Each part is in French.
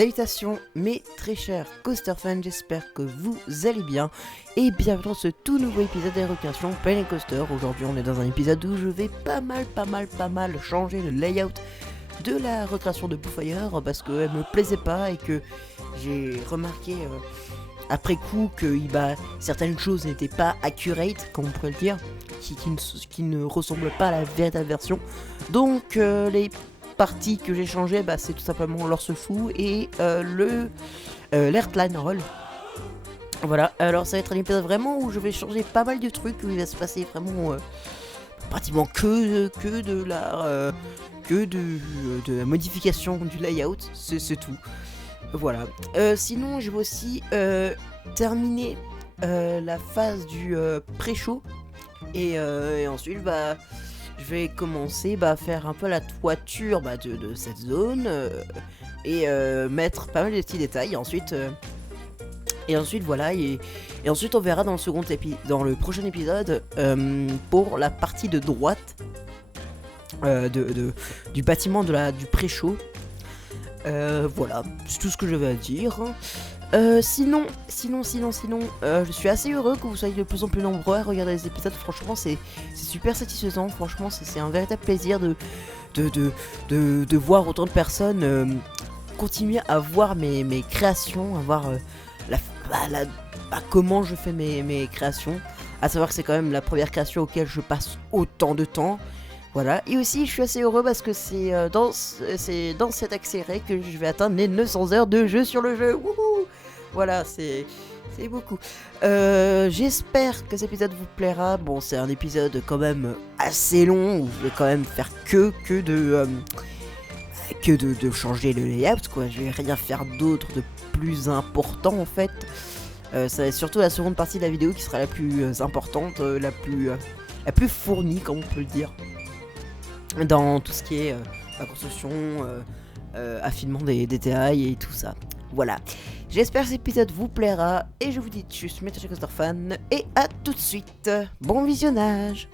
Salutations mes très chers coaster fans, j'espère que vous allez bien et bienvenue dans ce tout nouveau épisode des recréations Planet Coaster. Aujourd'hui on est dans un épisode où je vais pas mal changer le layout de la recréation de Bluefire parce qu'elle me plaisait pas et que j'ai remarqué après coup que certaines choses n'étaient pas accurate, comme on pourrait le dire, qui ne ressemblent pas à la véritable version. Donc les partie que j'ai changé, c'est tout simplement l'Orse Fou et l'Airplane Roll. Voilà, alors ça va être un épisode vraiment où je vais changer pas mal de trucs, où il va se passer vraiment pratiquement que de la modification du layout, c'est tout. Voilà. Sinon, je vais aussi terminer la phase du pré-show et ensuite je vais commencer à faire un peu la toiture de cette zone et mettre pas mal de petits détails. Ensuite voilà, et ensuite on verra dans le prochain épisode pour la partie de droite du bâtiment du pré-show. Voilà, c'est tout ce que j'avais à dire. Sinon, je suis assez heureux que vous soyez de plus en plus nombreux à regarder les épisodes. Franchement, c'est super satisfaisant. Franchement, c'est un véritable plaisir de voir autant de personnes continuer à voir mes créations, à voir comment je fais mes créations. À savoir que c'est quand même la première création auquel je passe autant de temps. Voilà, et aussi je suis assez heureux parce que c'est dans cet accéléré que je vais atteindre les 900 heures de jeu sur le jeu. Wouhou! Voilà, c'est beaucoup. J'espère que cet épisode vous plaira. Bon, c'est un épisode quand même assez long où je vais quand même faire que de changer le layout, quoi. Je vais rien faire d'autre de plus important en fait. Ça va être surtout la seconde partie de la vidéo qui sera la plus importante, la plus fournie, comme on peut le dire, dans tout ce qui est la construction, affinement des détails et tout ça. Voilà, j'espère que cet épisode vous plaira et je vous dis tchuss mes coaster fans et à tout de suite. Bon visionnage.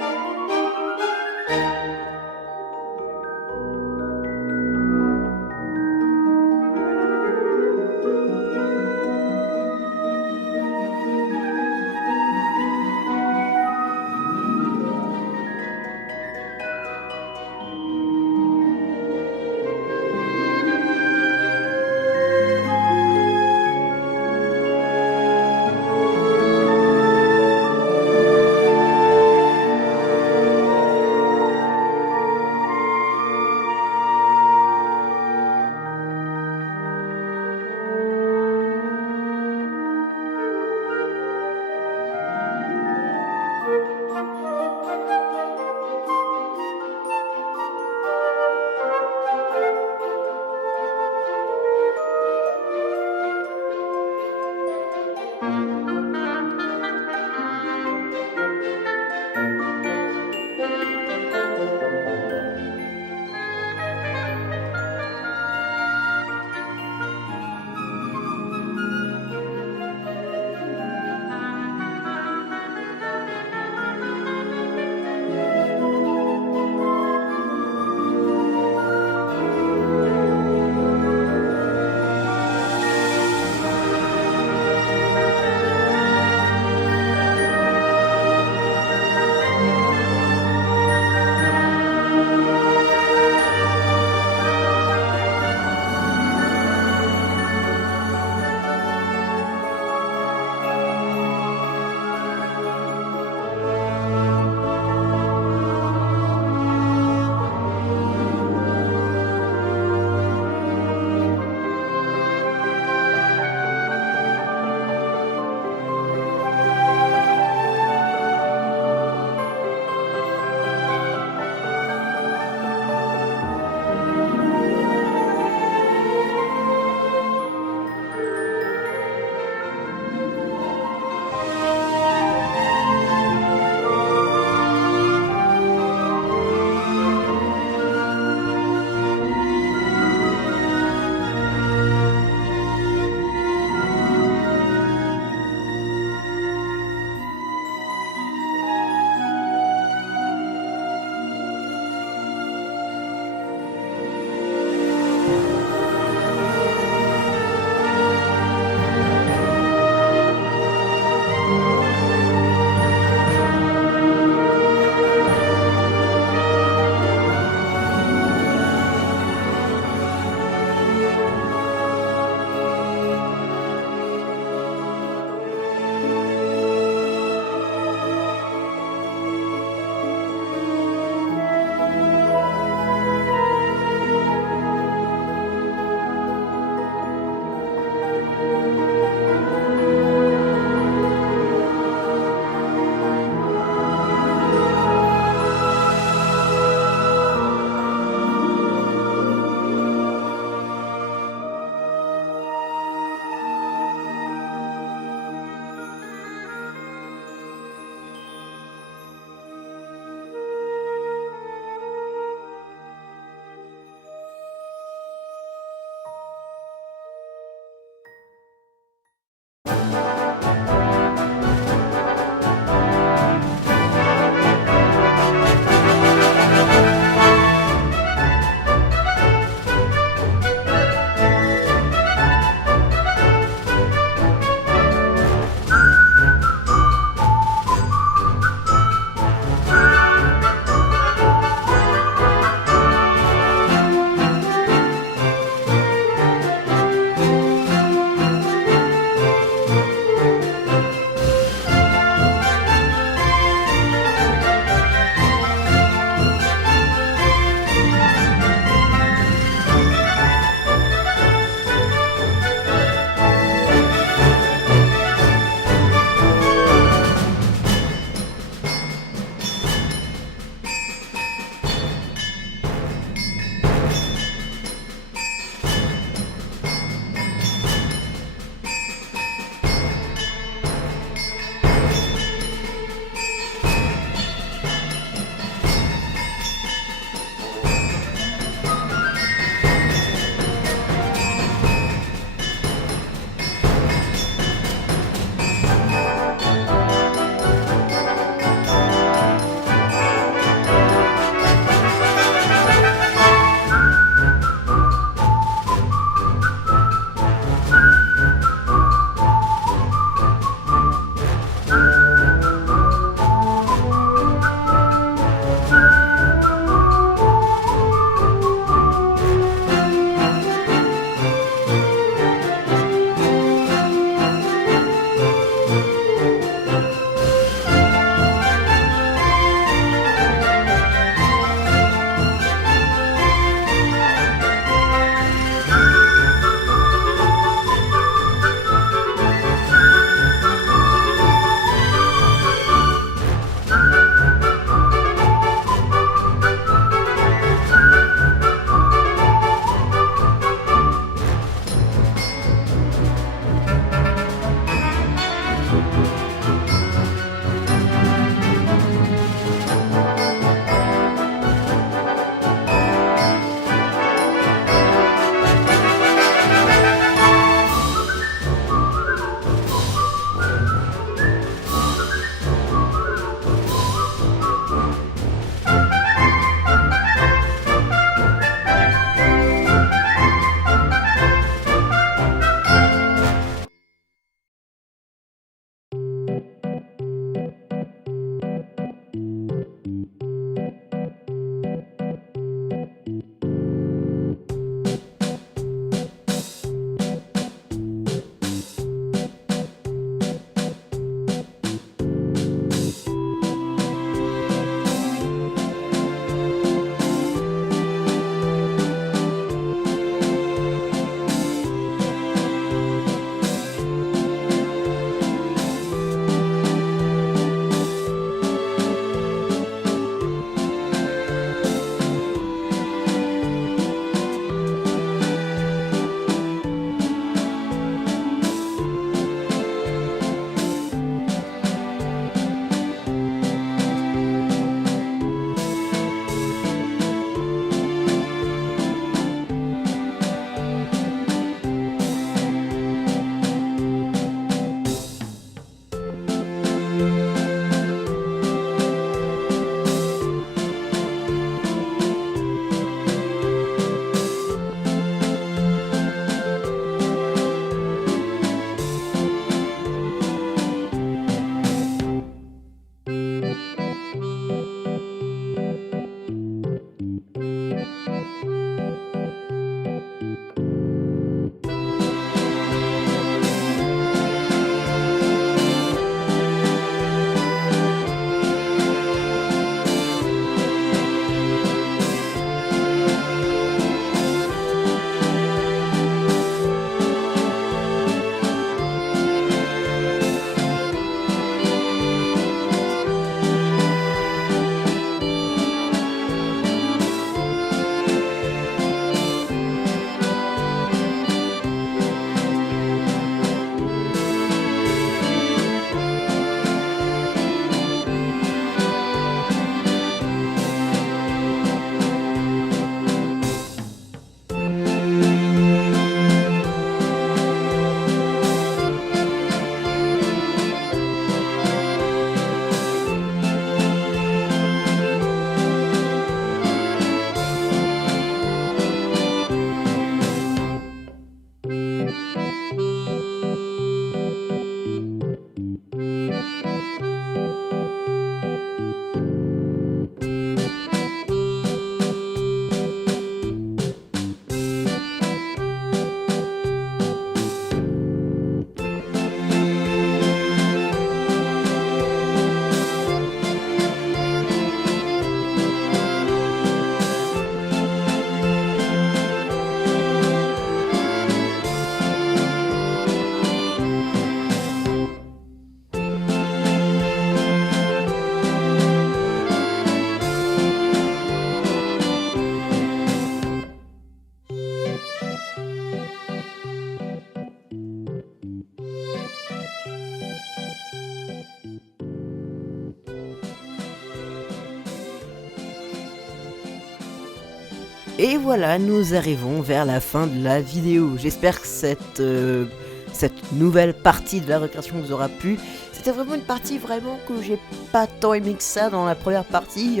Et voilà, nous arrivons vers la fin de la vidéo. J'espère que cette nouvelle partie de la récréation vous aura plu. C'était vraiment une partie vraiment que j'ai pas tant aimé que ça dans la première partie,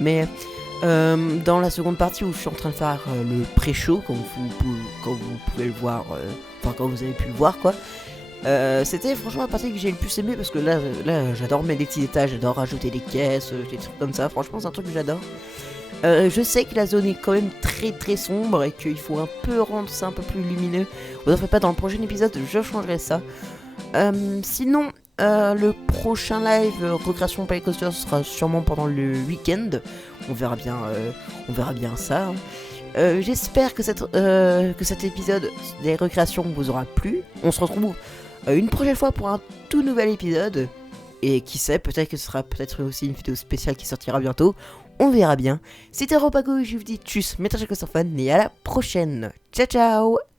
mais dans la seconde partie où je suis en train de faire le pré-show, comme vous pouvez le voir, enfin quand vous avez pu le voir quoi. C'était franchement la partie que j'ai le plus aimé parce que là j'adore mettre des petits détails, j'adore rajouter des caisses, des trucs comme ça. Franchement c'est un truc que j'adore. Je sais que la zone est quand même très sombre et qu'il faut un peu rendre ça un peu plus lumineux. Vous en faites pas, dans le prochain épisode je changerai ça. Sinon le prochain live Recreation Palais Coaster sera sûrement pendant le week-end. On verra bien ça. J'espère que cet épisode des récréations vous aura plu. On se retrouve une prochaine fois pour un tout nouvel épisode. Et qui sait, peut-être que ce sera peut-être aussi une vidéo spéciale qui sortira bientôt. On verra bien. C'était Ropago et je vous dis tchuss, métage à et à la prochaine. Ciao ciao.